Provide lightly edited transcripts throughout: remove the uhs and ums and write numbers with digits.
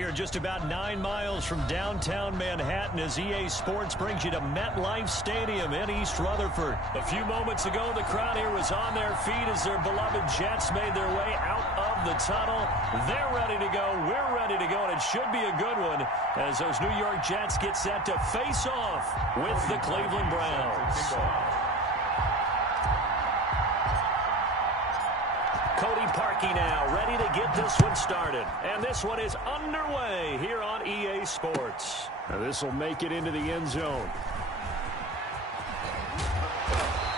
We are just about 9 miles from downtown Manhattan as EA Sports brings you to MetLife Stadium in East Rutherford. A few moments ago, the crowd here was on their feet as their beloved Jets made their way out of the tunnel. They're ready to go. We're ready to go, and it should be a good one as those New York Jets get set to face off with the Cleveland Browns. Cody Parkey now ready to get this one started. And this one is underway here on EA Sports. Now this will make it into the end zone.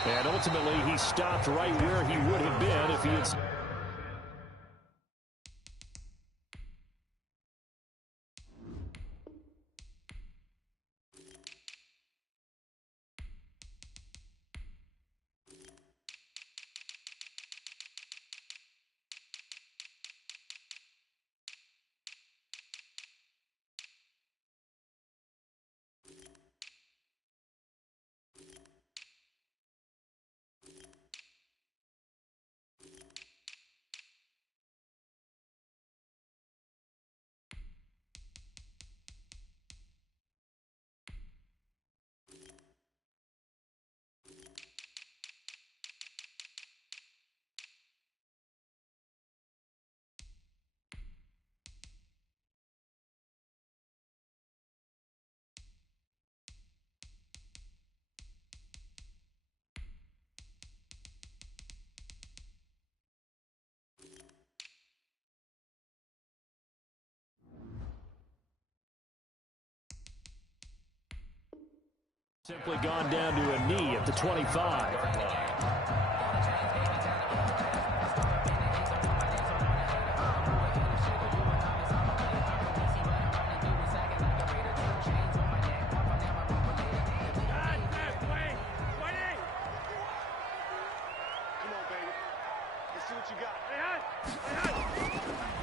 And ultimately he stopped right where he would have been if he had... Simply gone down to a knee at the 25.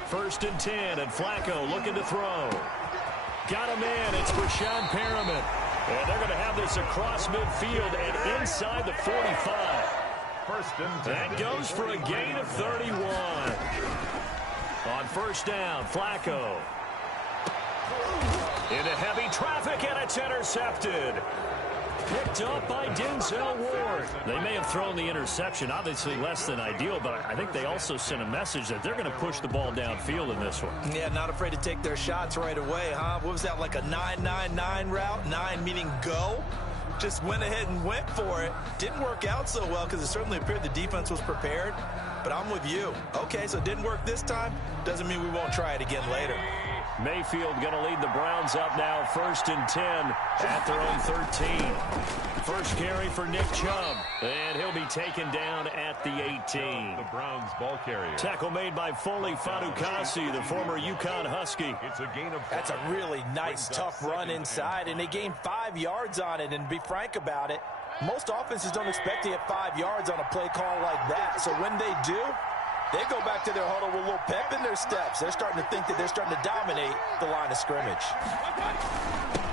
First and 10, and Flacco looking to throw. Got a man, it's Brashad Perriman. And they're going to have this across midfield and inside the 45. First and 10. That goes for a gain of 31. On first down, Flacco. Into heavy traffic, and it's intercepted. Picked up by Denzel Ward. They may have thrown the interception, obviously less than ideal, but I think they also sent a message that they're going to push the ball downfield in this one. Yeah, not afraid to take their shots right away, huh? What was that, like a 9-9-9 route? 9 meaning go? Just went ahead and went for it. Didn't work out so well because it certainly appeared the defense was prepared, but I'm with you. Okay, so it didn't work this time. Doesn't mean we won't try it again later. Mayfield going to lead the Browns up now, first and 10 at their own 13. First carry for Nick Chubb, and he'll be taken down at the 18. The Browns ball carrier. Tackle made by Foley Fadukasi, the former UConn Husky. It's a gain of 5. That's a really nice, tough run inside, and they gained 5 yards on it. And to be frank about it, most offenses don't expect to get 5 yards on a play call like that. So when they do, they go back to their huddle with a little pep in their steps. They're starting to think that they're starting to dominate the line of scrimmage.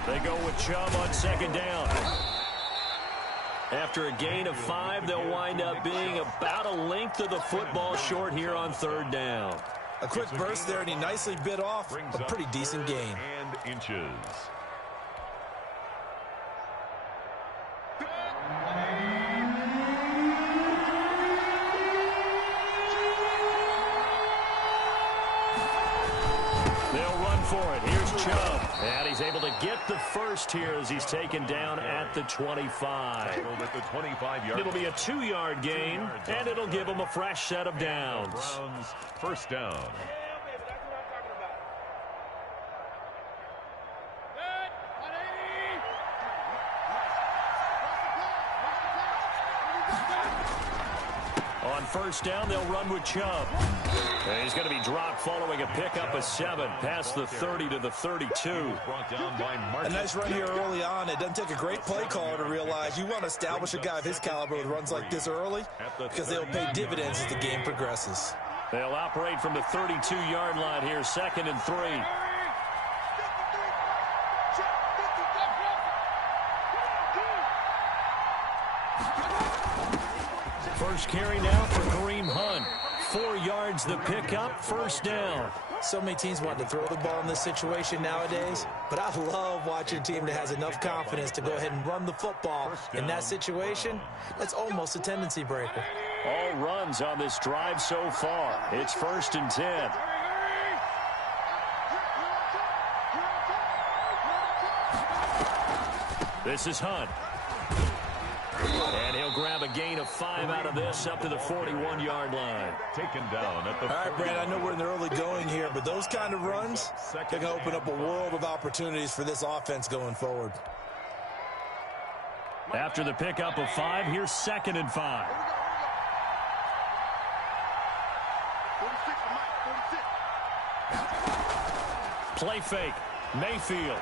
They go with Chubb on second down. After a gain of 5, they'll wind up being about a length of the football short here on third down. A quick burst there, and he nicely bit off a pretty decent gain. And inches. For it. Here's Chubb. And he's able to get the first here as he's taken down at the 25. It'll be a 2-yard gain, and it'll give him a fresh set of downs. Browns first down. On first down, they'll run with Chubb. And he's going to be dropped following a pickup of 7 past the 30 to the 32. A nice run here early on. It doesn't take a great play caller to realize you want to establish a guy of his caliber with runs like this early because they'll pay dividends as the game progresses. They'll operate from the 32-yard line here, second and 3. First carry now for Kareem Hunt. 4 yards the pickup, first down. So many teams want to throw the ball in this situation nowadays, but I love watching a team that has enough confidence to go ahead and run the football. In that situation, that's almost a tendency breaker. All runs on this drive so far. It's 1st and 10. This is Hunt. And he'll grab a gain of 5 out of this up to the 41-yard line. Taken down at the... All right, Brad, I know we're in the early going here, but those kind of runs, they're going to open up a world of opportunities for this offense going forward. After the pickup of 5, here's 2nd and 5. Play fake. Mayfield.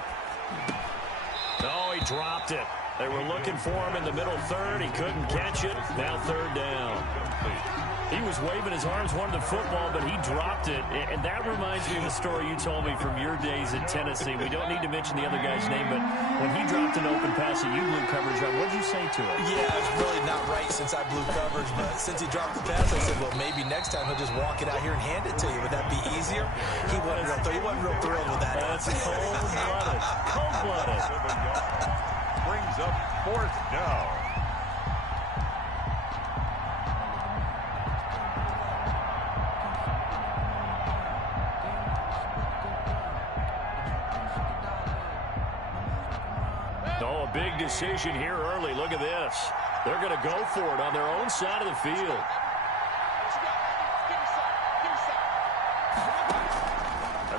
Oh, he dropped it. They were looking for him in the middle third. He couldn't catch it. Now 3rd down. He was waving his arms, wanted the football, but he dropped it. And that reminds me of the story you told me from your days at Tennessee. We don't need to mention the other guy's name, but when he dropped an open pass that you blew coverage on, what did you say to him? Yeah, it's really not right since I blew coverage, but since he dropped the pass, I said, well, maybe next time he'll just walk it out here and hand it to you. Would that be easier? He wasn't real thrilled with that. That's cold-blooded. Cold-blooded. Brings up 4th down. Oh, a big decision here early. Look at this. They're going to go for it on their own side of the field.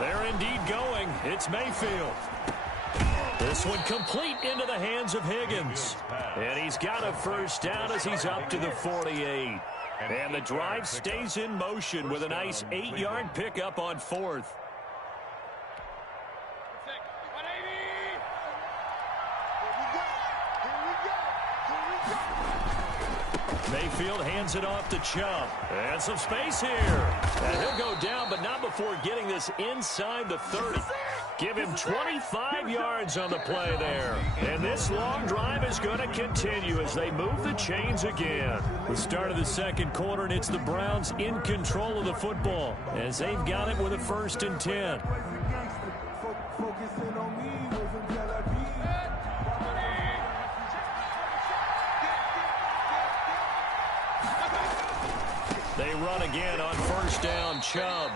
They're indeed going. It's Mayfield. This one complete into the hands of Higgins. And he's got a 1st down as he's up to the 48. And the drive stays in motion with a nice 8-yard pickup on 4th. Mayfield hands it off to Chubb. And some space here. And he'll go down, but not before getting this inside the 30. Give him 25 yards on the play there. And this long drive is going to continue as they move the chains again. The start of the 2nd quarter, and it's the Browns in control of the football as they've got it with a 1st and 10. They run again on 1st down. Chubb.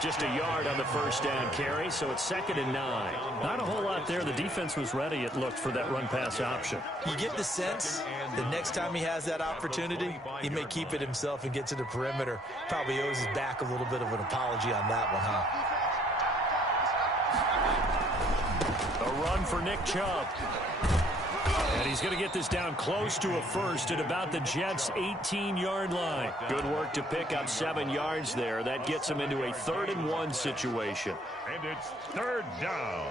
Just a yard on the 1st down carry, so it's 2nd and 9. Not a whole lot there. The defense was ready, it looked, for that run-pass option. You get the sense that next time he has that opportunity, he may keep it himself and get to the perimeter. Probably owes his back a little bit of an apology on that one, huh? A run for Nick Chubb. And he's going to get this down close to a 1st at about the Jets' 18-yard line. Good work to pick up 7 yards there. That gets him into a 3rd and 1 situation. And it's 3rd down.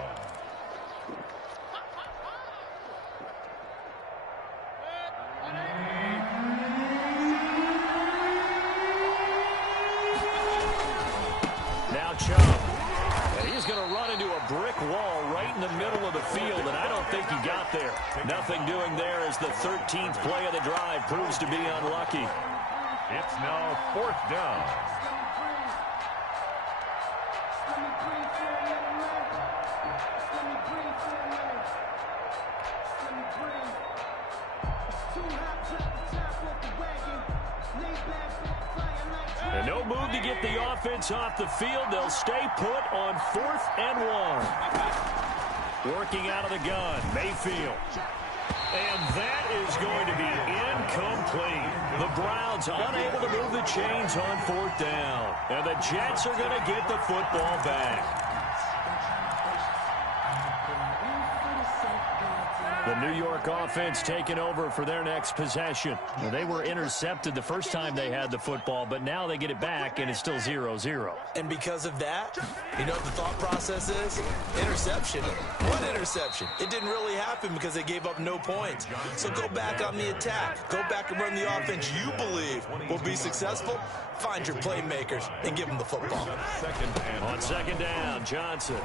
Now Chubb. And he's going to run into a brick wall right in the middle of the field, and I don't think he got there. Nothing doing there as the 13th play of the drive proves to be unlucky. It's now 4th down. And no move to get the offense off the field. They'll stay put on 4th and 1. Working out of the gun, Mayfield. And that is going to be incomplete. The Browns unable to move the chains on 4th down. And the Jets are going to get the football back. The New York offense taking over for their next possession. Well, they were intercepted the first time they had the football, but now they get it back, and it's still 0-0. And because of that, you know what the thought process is? Interception. What interception? It didn't really happen because they gave up no points. So go back on the attack. Go back and run the offense you believe will be successful. Find your playmakers and give them the football. On 2nd down, Johnson.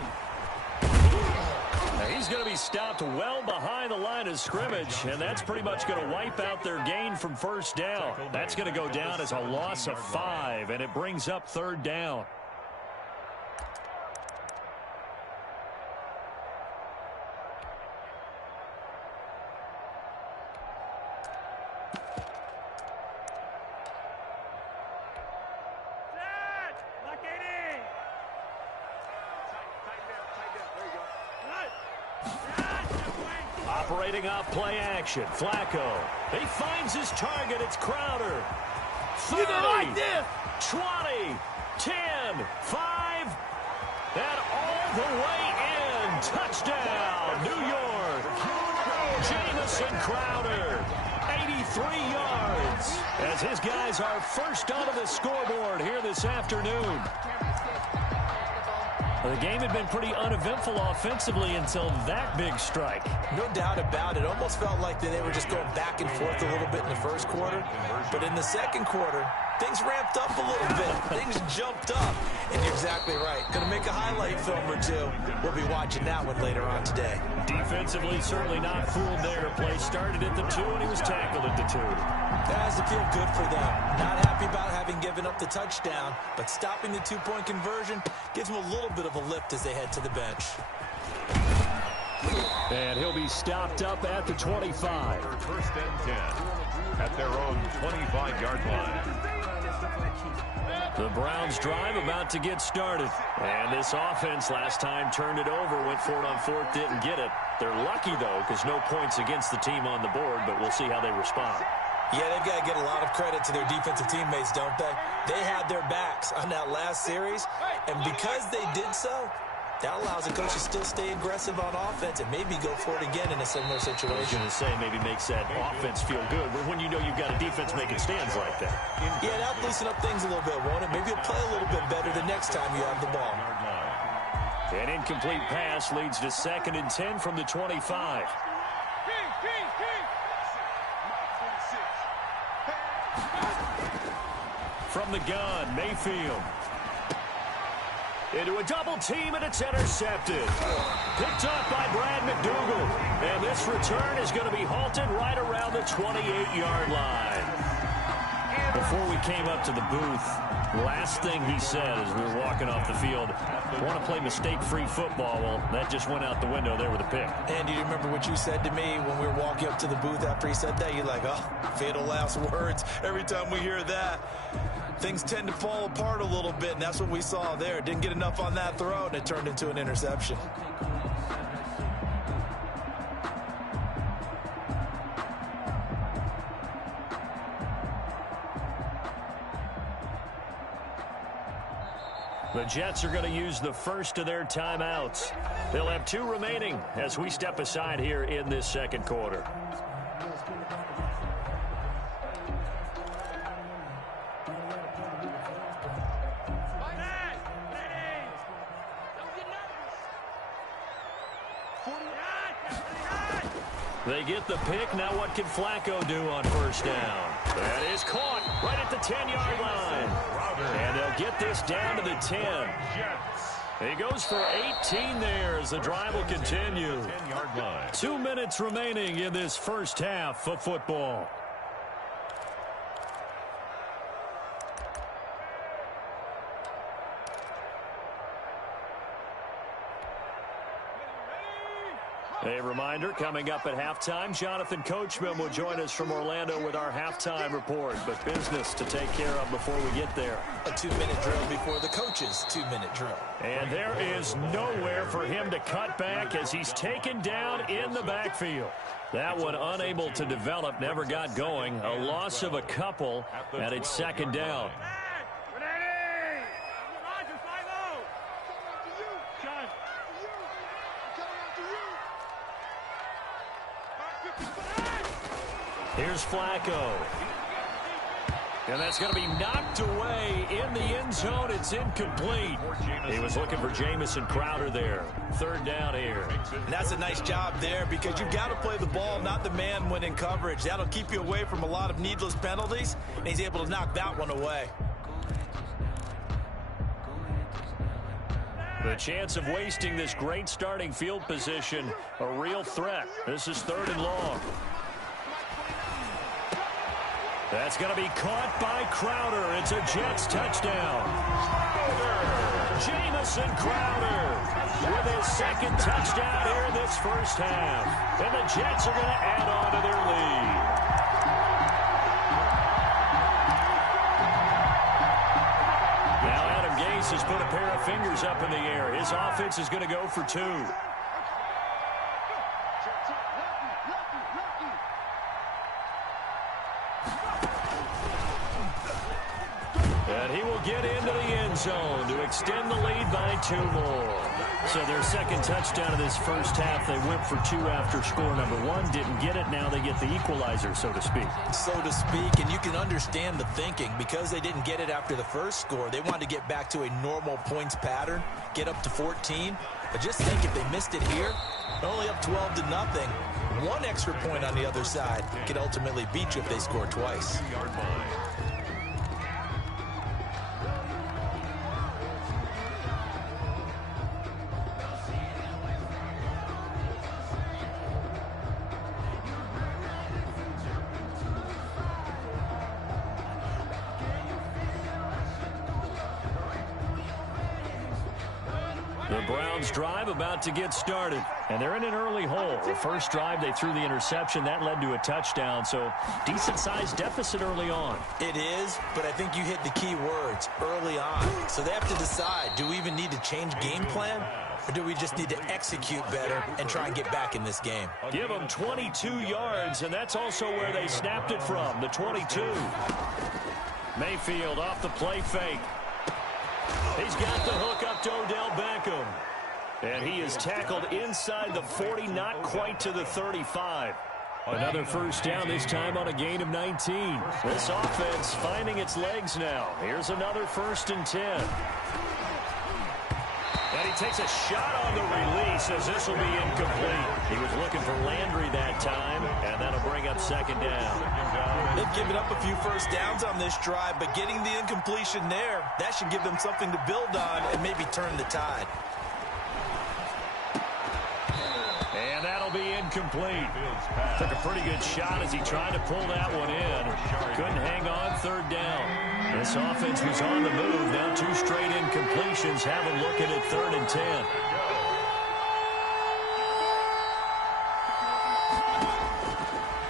Now he's going to be stopped well behind the line of scrimmage, and that's pretty much going to wipe out their gain from 1st down. That's going to go down as a loss of 5, and it brings up 3rd down. Operating off play action. Flacco. He finds his target. It's Crowder. 30, 20, 10, 5, and all the way in. Touchdown, New York. Jamison Crowder, 83 yards, as his guys are first onto the scoreboard here this afternoon. The game had been pretty uneventful offensively until that big strike. No doubt about it. Almost felt like they were just going back and forth a little bit in the first quarter. But in the second quarter, things ramped up a little bit. Things jumped up. And you're exactly right. Going to make a highlight film or two. We'll be watching that one later on today. Defensively, certainly not fooled there. Play started at the 2, and he was tackled at the 2. That has to feel good for them. Not happy about having given up the touchdown, but stopping the 2-point conversion gives them a little bit of a lift as they head to the bench. And he'll be stopped up at the 25. First and 10 at their own 25-yard line. The Browns drive about to get started. And this offense last time turned it over, went for it on 4th, didn't get it. They're lucky, though, because no points against the team on the board, but we'll see how they respond. Yeah, they've got to get a lot of credit to their defensive teammates, don't they? They had their backs on that last series, and because they did so, that allows the coach to still stay aggressive on offense and maybe go for it again in a similar situation. I was going to say, maybe makes that offense feel good, but when you know you've got a defense making stands like that. Yeah, that'll loosen up things a little bit, won't it? Maybe you'll play a little bit better the next time you have the ball. An incomplete pass leads to 2nd and 10 from the 25. From the gun, Mayfield. Into a double team, and it's intercepted. Picked up by Brad McDougal. And this return is going to be halted right around the 28-yard line. Before we came up to the booth, last thing he said as we were walking off the field, want to play mistake-free football. Well, that just went out the window there with a pick. And do you remember what you said to me when we were walking up to the booth after he said that? You're like, oh, fatal last words. Every time we hear that, things tend to fall apart a little bit, and that's what we saw there. Didn't get enough on that throw, and it turned into an interception. The Jets are going to use the first of their timeouts. They'll have 2 remaining as we step aside here in this second quarter. They get the pick. Now what can Flacco do on first down? That is caught right at the 10-yard line. And they'll get this down to the 10. He goes for 18 there as the drive will continue. 10-yard line. 2 minutes remaining in this first half of football. A reminder, coming up at halftime, Jonathan Coachman will join us from Orlando with our halftime report. But business to take care of before we get there. A 2-minute drill before the coach's 2-minute drill. And there is nowhere for him to cut back as he's taken down in the backfield. That one unable to develop, never got going. A loss of a couple, and it's 2nd down. Here's Flacco. And that's going to be knocked away in the end zone. It's incomplete. He was looking for Jamison Crowder there. 3rd down here. And that's a nice job there because you've got to play the ball, not the man when in coverage. That'll keep you away from a lot of needless penalties, and he's able to knock that one away. The chance of wasting this great starting field position, a real threat. This is 3rd and long. That's going to be caught by Crowder. It's a Jets touchdown. Jamison Crowder with his 2nd touchdown here in this first half. And the Jets are going to add on to their lead. Now Adam Gase has put a pair of fingers up in the air. His offense is going to go for 2. And he will get into the end zone to extend the lead by 2 more. So their second touchdown of this first half, they went for 2 after score number 1. Didn't get it. Now they get the equalizer, so to speak. So to speak, and you can understand the thinking. Because they didn't get it after the first score, they wanted to get back to a normal points pattern, get up to 14. But just think, if they missed it here, only up 12-0. 1 extra point on the other side could ultimately beat you if they score twice. The Browns drive about to get started, and they're in an early hole. The first drive, they threw the interception. That led to a touchdown, so decent-sized deficit early on. It is, but I think you hit the key words, early on. So they have to decide, do we even need to change game plan, or do we just need to execute better and try and get back in this game? Give them 22 yards, and that's also where they snapped it from, the 22. Mayfield off the play fake. He's got the hook up to Odell Beckham. And he is tackled inside the 40, not quite to the 35. Another first down, this time on a gain of 19. This offense finding its legs now. Here's another 1st and 10. And he takes a shot on the release as this will be incomplete. He was looking for Landry that time, and that'll bring up 2nd down. They've given up a few first downs on this drive, but getting the incompletion there, that should give them something to build on and maybe turn the tide. And that'll be incomplete. Took a pretty good shot as he tried to pull that one in. Couldn't hang on 3rd down. This offense was on the move. Now 2 straight incompletions have them looking at 3rd and 10.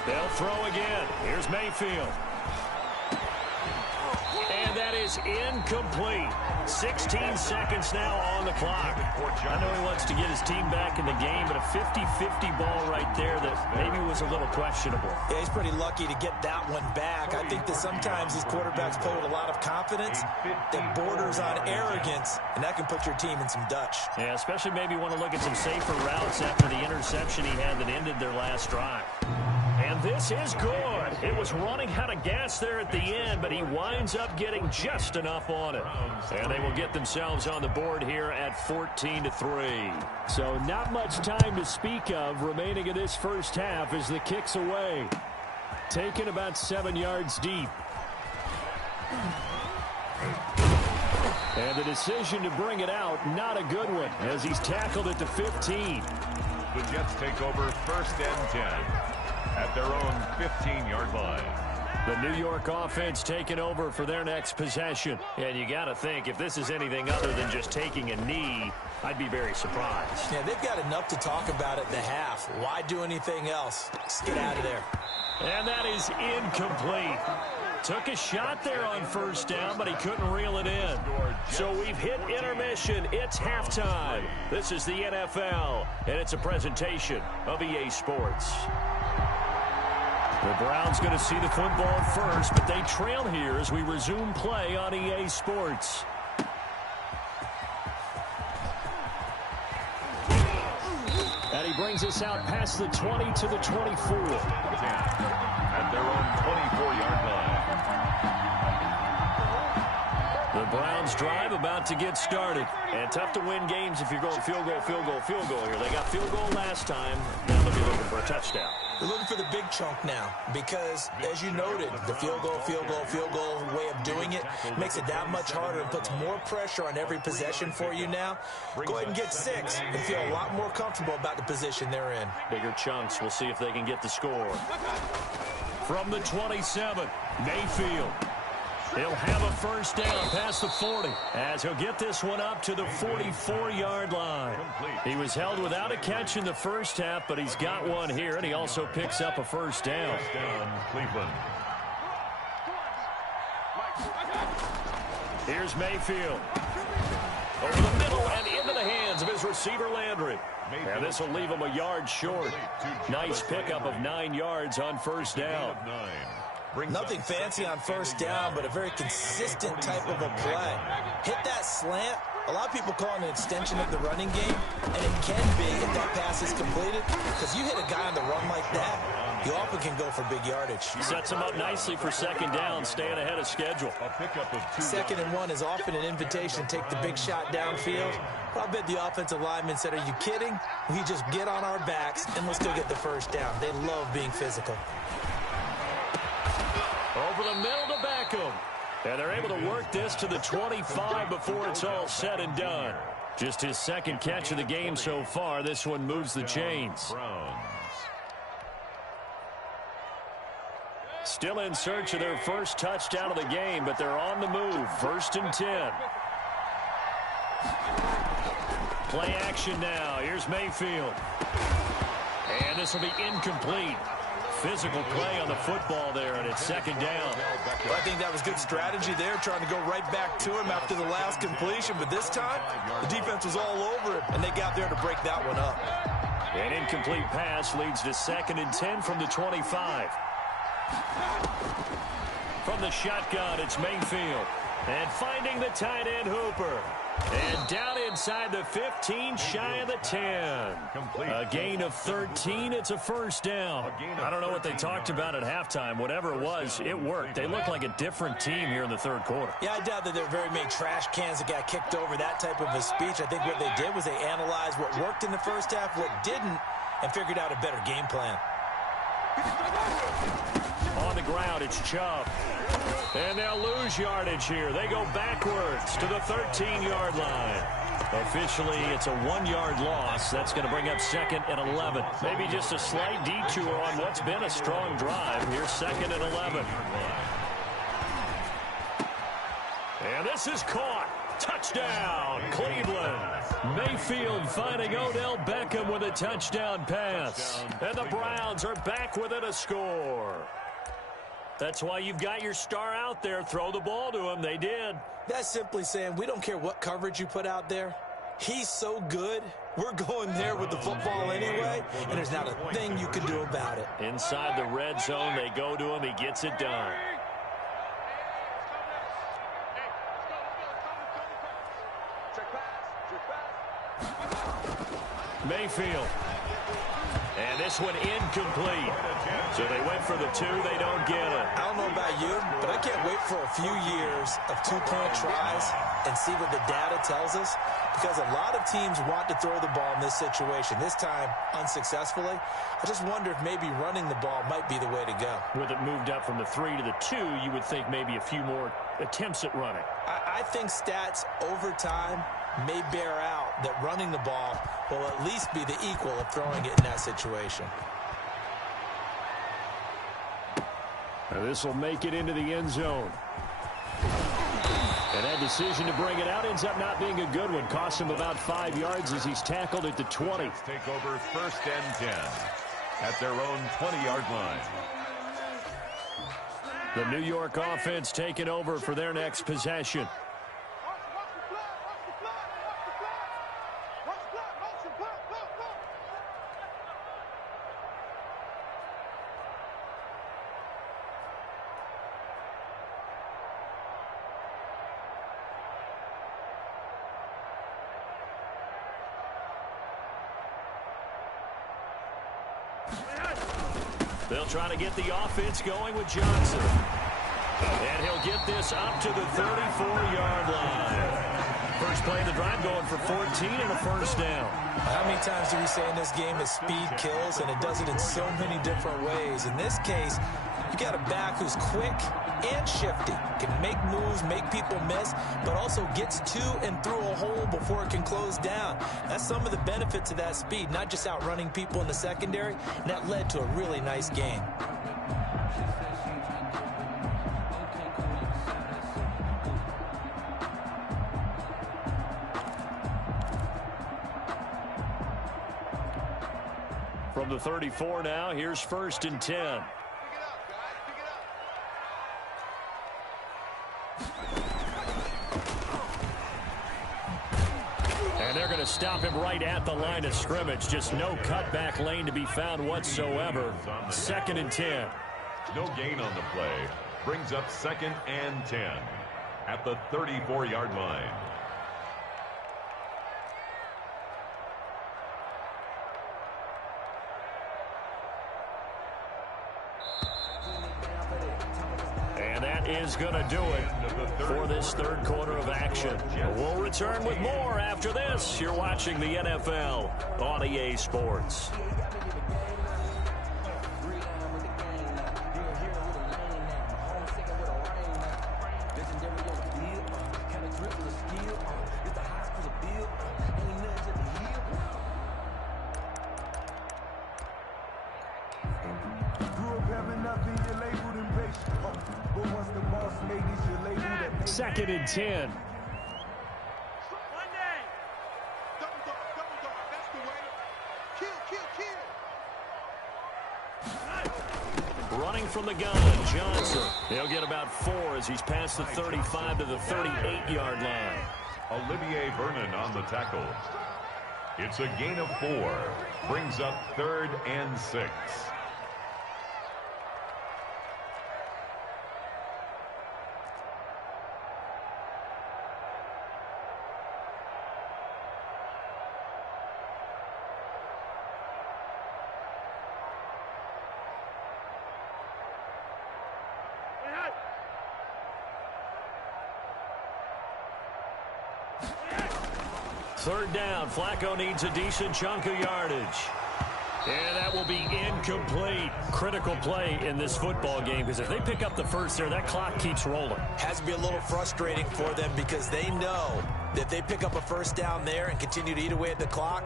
They'll throw again. Here's Mayfield. And that is incomplete. 16 seconds now on the clock. I know he wants to get his team back in the game, but a 50-50 ball right there that maybe was a little questionable. Yeah, he's pretty lucky to get that one back. I think that sometimes these quarterbacks play with a lot of confidence that borders on arrogance, and that can put your team in some Dutch. Yeah, especially maybe want to look at some safer routes after the interception he had that ended their last drive. And this is good. It was running out of gas there at the end, but he winds up getting just enough on it. And they will get themselves on the board here at 14-3. So not much time to speak of remaining in this first half as the kick's away. Taken about 7 yards deep. And the decision to bring it out, not a good one, as he's tackled at the 15. The Jets take over 1st and 10. At their own 15-yard line. The New York offense taking over for their next possession. And you got to think, if this is anything other than just taking a knee, I'd be very surprised. Yeah, they've got enough to talk about at the half. Why do anything else? Just get out of there. And that is incomplete. Took a shot there on 1st down, but he couldn't reel it in. So we've hit intermission. It's halftime. This is the NFL, and it's a presentation of EA Sports. The Browns going to see the football first, but they trail here as we resume play on EA Sports. And he brings us out past the 20 to the 24. At their own 24-yard line. The Browns drive about to get started. And tough to win games if you're going field goal, field goal, field goal here. They got field goal last time. Now they'll be looking for a touchdown. They're looking for the big chunk now because, as you noted, the field goal way of doing it makes it that much harder and puts more pressure on every possession for you now. Go ahead and get 6 and feel a lot more comfortable about the position they're in. Bigger chunks. We'll see if they can get the score. From the 27, Mayfield. He'll have a first down past the 40 as he'll get this one up to the 44-yard line. He was held without a catch in the first half, but he's got one here, and he also picks up a first down. Cleveland. Here's Mayfield. Over the middle and into the hands of his receiver, Landry. And this will leave him a yard short. Nice pickup of 9 yards on first down. Nothing fancy on first down, but a very consistent type of a play. Hit that slant. A lot of people call it an extension of the running game, and it can be if that pass is completed, because you hit a guy on the run like that, you often can go for big yardage. Sets him up nicely for second down, staying ahead of schedule. Second and 1 is often an invitation to take the big shot downfield. But I bet the offensive lineman said, are you kidding? We just get on our backs, and let's go get the first down. They love being physical. Over the middle to Beckham. And they're able to work this to the 25 before it's all said and done. Just his second catch of the game so far. This one moves the chains. Still in search of their first touchdown of the game, but they're on the move. 1st and 10. Play action now. Here's Mayfield. And this will be incomplete. Physical play on the football there, and it's second down. Well, I think that was good strategy there, trying to go right back to him after the last completion. But this time, the defense was all over it, and they got there to break that one up. An incomplete pass leads to 2nd and 10 from the 25. From the shotgun, it's Mayfield. And finding the tight end Hooper. And down inside the 15, shy of the 10. A gain of 13. It's a first down. I don't know what they talked about at halftime. Whatever it was, it worked. They look like a different team here in the third quarter. Yeah, I doubt that there are very many trash cans that got kicked over, that type of a speech. I think what they did was they analyzed what worked in the first half, what didn't, and figured out a better game plan. On the ground, it's Chubb. And they'll lose yardage here. They go backwards to the 13-yard line. Officially, it's a 1-yard loss. That's going to bring up 2nd and 11. Maybe just a slight detour on what's been a strong drive. Here's 2nd and 11. And this is caught. Touchdown, Cleveland. Mayfield finding Odell Beckham with a touchdown pass. And the Browns are back within a score. That's why you've got your star out there. Throw the ball to him. They did. That's simply saying we don't care what coverage you put out there. He's so good. We're going there with the football anyway, and there's not a thing you can do about it. Inside the red zone, they go to him. He gets it done. Mayfield. And this one incomplete. So they went for the 2. They don't get it. I don't know about you, but I can't wait for a few years of 2-point tries and see what the data tells us, because a lot of teams want to throw the ball in this situation. This time, unsuccessfully. I just wonder if maybe running the ball might be the way to go. With it moved up from the 3 to the 2, you would think maybe a few more attempts at running. I think stats over time may bear out that running the ball will at least be the equal of throwing it in that situation. Now this will make it into the end zone. And that decision to bring it out ends up not being a good one. Cost him about 5 yards as he's tackled at the 20. Take over 1st and 10 at their own 20-yard line. The New York offense taking over for their next possession. They'll try to get the offense going with Johnson. And he'll get this up to the 34-yard line. First play of the drive going for 14 and a first down. How many times do we say in this game that speed kills, and it does it in so many different ways? In this case, you got a back who's quick and shifty, can make moves, make people miss, but also gets to and through a hole before it can close down. That's some of the benefits of that speed, not just outrunning people in the secondary, and that led to a really nice game. From the 34 now, here's 1st and 10. And they're going to stop him right at the line of scrimmage. Just no cutback lane to be found whatsoever. 2nd and 10. No gain on the play. Brings up 2nd and 10 at the 34-yard line. And that is going to do it for this third quarter of action. We'll return with more after this. You're watching the NFL on EA Sports. Second and 10. Running from the gun, Johnson. He'll get about 4 as he's past the 35 to the 38-yard line. Olivier Vernon on the tackle. It's a gain of 4. Brings up 3rd and 6. Third down. Flacco needs a decent chunk of yardage. And that will be incomplete. Critical play in this football game because if they pick up the first there, that clock keeps rolling. Has to be a little frustrating for them because they know that they pick up a first down there and continue to eat away at the clock,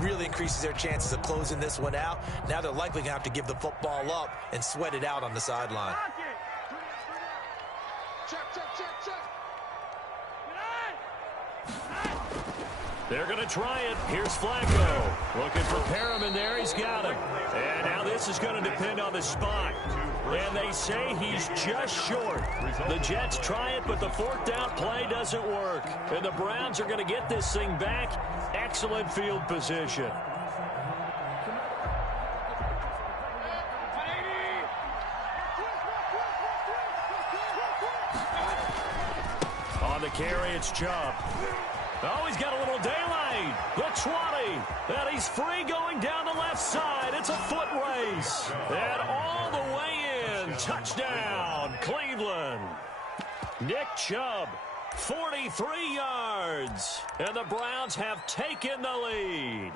really increases their chances of closing this one out. Now they're likely going to have to give the football up and sweat it out on the sideline. They're going to try it. Here's Flacco. Looking for Perriman there. He's got him. And now this is going to depend on the spot. And they say he's just short. The Jets try it, but the fourth down play doesn't work. And the Browns are going to get this thing back. Excellent field position. On the carry, it's Chubb. Oh, he's got a little daylight. The 20. And he's free going down the left side. It's a foot race. And all the way in. Touchdown, Cleveland. Nick Chubb, 43 yards. And the Browns have taken the lead.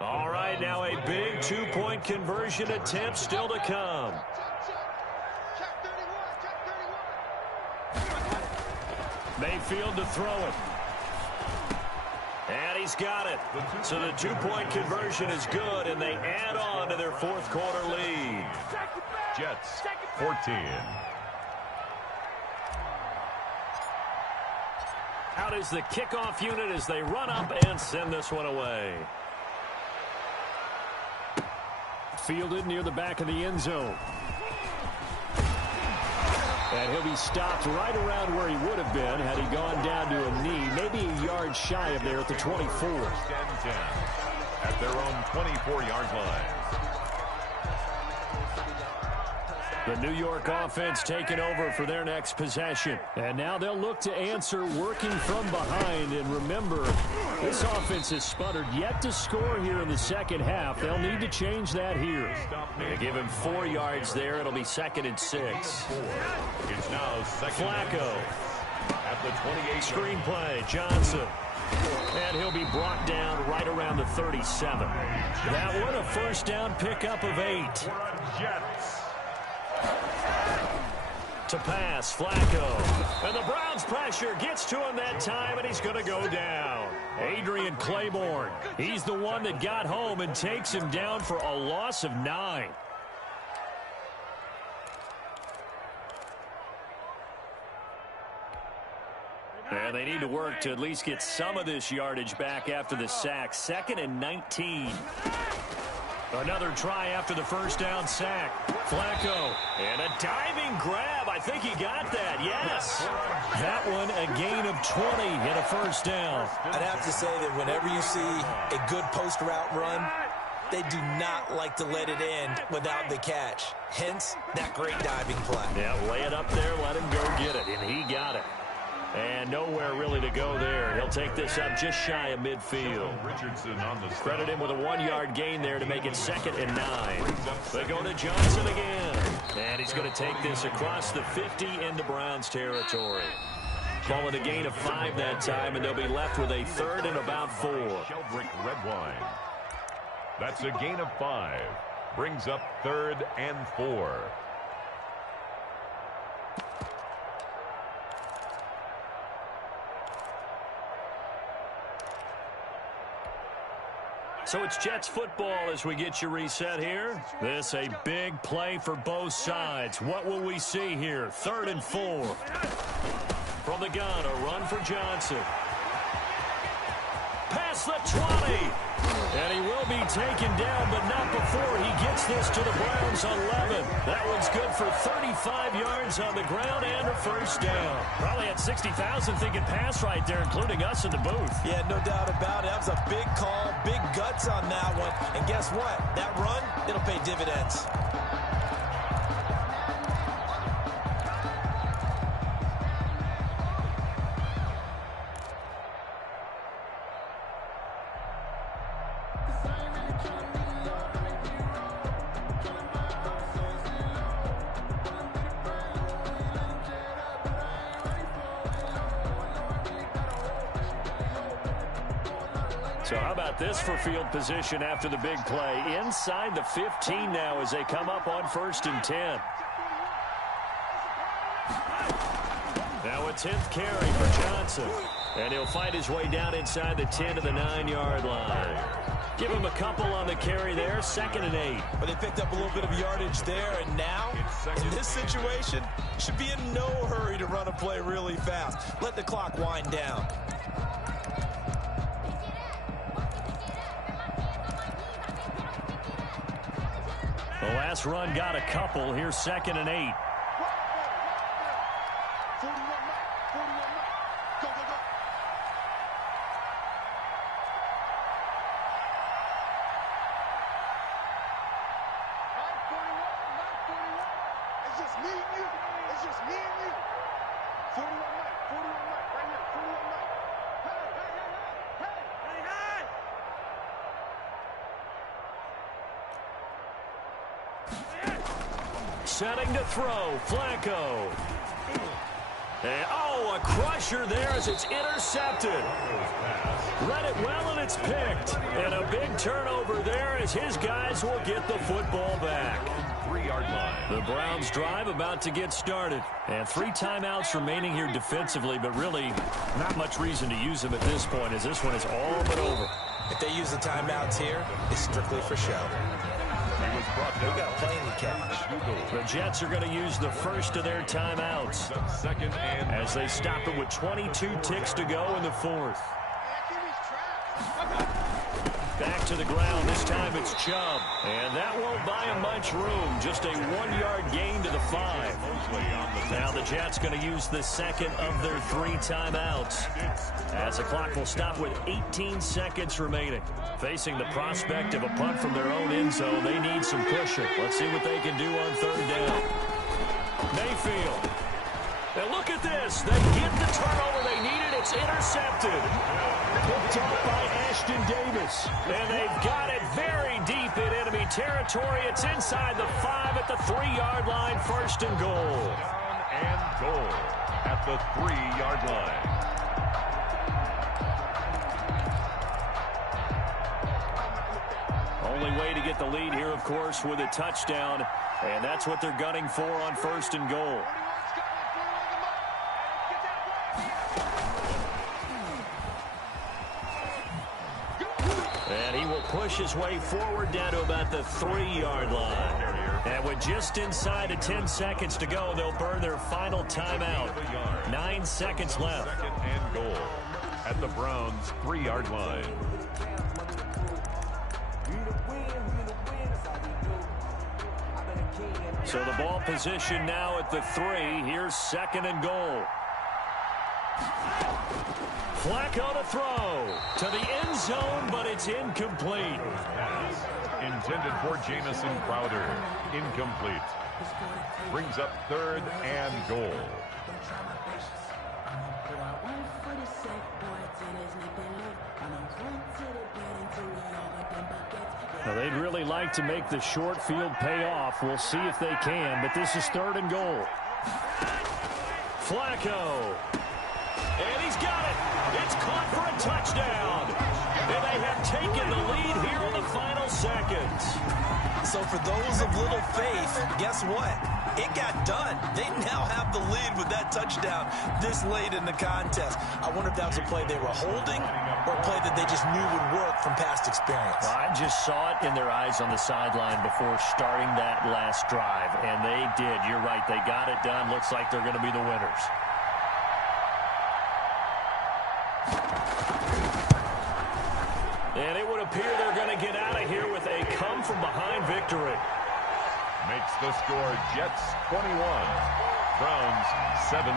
All right, now a big two-point conversion attempt still to come. Mayfield to throw it. And he's got it. So the two-point conversion is good, and they add on to their fourth quarter lead. Jets, 14. Out is the kickoff unit as they run up and send this one away. Fielded near the back of the end zone. And he'll be stopped right around where he would have been had he gone down to a knee, maybe a yard shy of there at the 24. At their own 24-yard line. The New York offense taking over for their next possession. And now they'll look to answer working from behind. And remember, this offense has sputtered yet to score here in the second half. They'll need to change that here. They give him 4 yards there. It'll be 2nd and 6. It's now 2nd. Flacco. At the 28. Screenplay, Johnson. And he'll be brought down right around the 37. That one a first down pickup of 8. Jets. To pass, Flacco. And the Browns pressure gets to him that time, and he's going to go down. Adrian Claiborne. He's the one that got home and takes him down for a loss of 9. And they need to work to at least get some of this yardage back after the sack. 2nd and 19. Another try after the first down sack. Flacco, and a diving grab. I think he got that, yes. That one a gain of 20 and a first down. I'd have to say that whenever you see a good post route run, they do not like to let it end without the catch. Hence, that great diving play. Yeah, lay it up there, let him go get it, and he got it. And nowhere really to go there. He'll take this up just shy of midfield. Credit him with a 1-yard gain there to make it 2nd and 9. They go to Johnson again. And he's going to take this across the 50 into Browns territory. Calling a gain of 5 that time, and they'll be left with a 3rd and about 4. Red wine. That's a gain of 5. Brings up 3rd and 4. So it's Jets football as we get you reset here. This a big play for both sides. What will we see here? 3rd and 4. From the gun, a run for Johnson. Past the 20. And he will be taken down, but not before he gets this to the Browns 11. That one's good for 35 yards on the ground and a first down. Probably had 60,000 thinking pass right there, including us in the booth. Yeah, no doubt about it. That was a big call, big guts on that one. And guess what? That run, it'll pay dividends. So how about this for field position after the big play? Inside the 15 now as they come up on 1st and 10. Now a 10th carry for Johnson. And he'll fight his way down inside the 10 to the 9-yard line. Give him a couple on the carry there, 2nd and 8. But they picked up a little bit of yardage there, and now, in this situation, should be in no hurry to run a play really fast. Let the clock wind down. The last run got a couple. Here's 2nd and 8. Setting to throw, Flacco. And, a crusher there as it's intercepted. Read it well, and it's picked. And a big turnover there as his guys will get the football back. 3-yard line. The Browns drive about to get started. And 3 timeouts remaining here defensively, but really not much reason to use them at this point as this one is all but over. If they use the timeouts here, it's strictly for show. We got plenty to catch. The Jets are going to use the first of their timeouts as they stop it with 22 ticks to go in the 4th. Back to the ground. This time it's Chubb. And that won't buy him much room. Just a 1-yard gain to the 5. Now the Jets going to use the 2nd of their 3 timeouts. As the clock will stop with 18 seconds remaining. Facing the prospect of a punt from their own end zone, they need some pushing. Let's see what they can do on 3rd down. Mayfield. And look at this. They get the turnover they needed. It's intercepted. Picked off by Ashton Davis. And they've got it very deep in enemy territory. It's inside the 5 at the 3-yard line. 1st and goal. Down and goal at the 3-yard line. Only way to get the lead here, of course, with a touchdown. And that's what they're gunning for on 1st and goal. And he will push his way forward down to about the 3-yard line. And with just inside of 10 seconds to go, they'll burn their final timeout. 9 seconds left. 2nd and goal at the Browns' 3-yard line. So the ball position now at the 3. Here's 2nd and goal. Flacco to throw to the end zone, but it's incomplete. Intended for Jamison Crowder. Incomplete. Brings up 3rd and goal. Well, they'd really like to make the short field pay off. We'll see if they can, but this is 3rd and goal. Flacco. And he's got it. It's caught for a touchdown. And they have taken the lead here in the final seconds. So for those of little faith, guess what? It got done. They now have the lead with that touchdown this late in the contest. I wonder if that was a play they were holding or a play that they just knew would work from past experience. Well, I just saw it in their eyes on the sideline before starting that last drive, and they did. You're right. They got it done. Looks like they're going to be the winners. And it would appear they're going to get out of here with a come-from-behind victory. Makes the score Jets 21, Browns 17.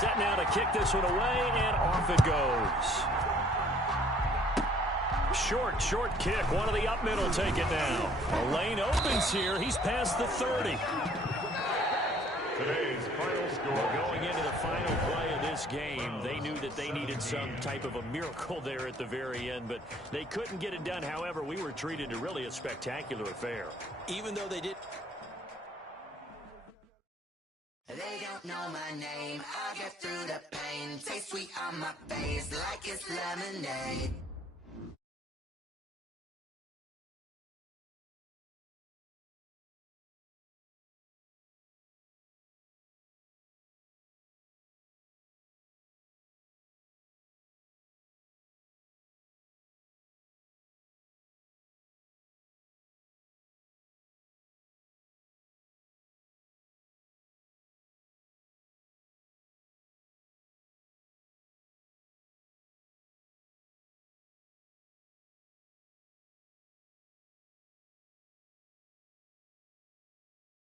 Set now to kick this one away, and off it goes. Short kick. One of the up middle take it now. A lane opens here. He's past the 30. Today's final score. Going into the final play of this game, they knew that they needed some type of a miracle there at the very end, but they couldn't get it done. However, we were treated to really a spectacular affair. Even though they did. They don't know my name. I get through the pain. Taste sweet on my face like it's lemonade.